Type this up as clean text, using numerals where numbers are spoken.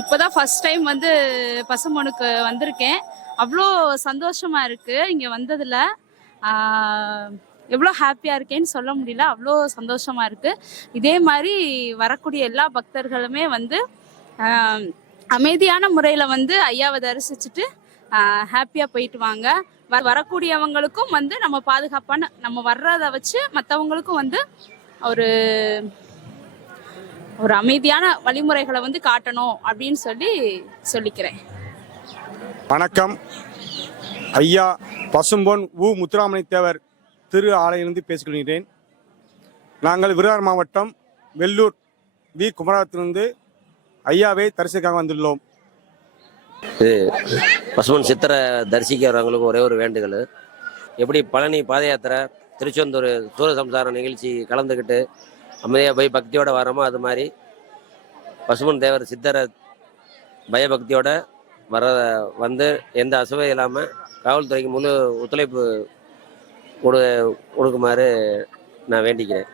இப்போதான் first time வந்து பசும்பொனுக்கு வந்திருக்கேன். அவ்வளோ சந்தோஷமா இருக்கு இங்க வந்ததுல. எவ்வளோ ஹாப்பியா இருக்கேன்னு சொல்ல முடியல. அவ்வளோ சந்தோஷமா இருக்கு. இதே மாதிரி வரக்கூடிய எல்லா பக்தர்களுமே வந்து ஆஹ், அமைதியான முறையில வந்து ஐயாவை தரிசிச்சுட்டு ஹாப்பியா போயிட்டு வாங்க. வரக்கூடியவங்களுக்கும் வந்து நம்ம பாதுகாப்பான நம்ம வர்றதை வச்சு மற்றவங்களுக்கும் வந்து ஒரு ஒரு அமைதியான வழிமுறைகளை வந்து காட்டணும் அப்படின்னு சொல்லிக்கிறேன். வணக்கம். ஐயா பசும்பொன் முத்துராமலிங்க தேவர் திரு ஆலயிலிருந்து பேசிக்கொள்கிறேன். நாங்கள் விருதுநகர் மாவட்டம் வெள்ளூர் குமரத்திலிருந்து ஐயாவை தரிசிக்காக வந்துள்ளோம். இது பசுமன் சித்தரை தரிசிக்க வரவங்களுக்கு ஒரே ஒரு வேண்டுதல். எப்படி பழனி பாத யாத்திரை, திருச்செந்தூர் சூரசம்சார நிகழ்ச்சி கலந்துக்கிட்டு அமைதியாக போய் பக்தியோடு வரோமோ, அது மாதிரி பசுமன் தேவர் சித்தரை பயபக்தியோட வந்து எந்த அசுவையும் இல்லாமல் காவல்துறைக்கு முழு ஒத்துழைப்பு கொடுக்குமாறு நான் வேண்டிக்கிறேன்.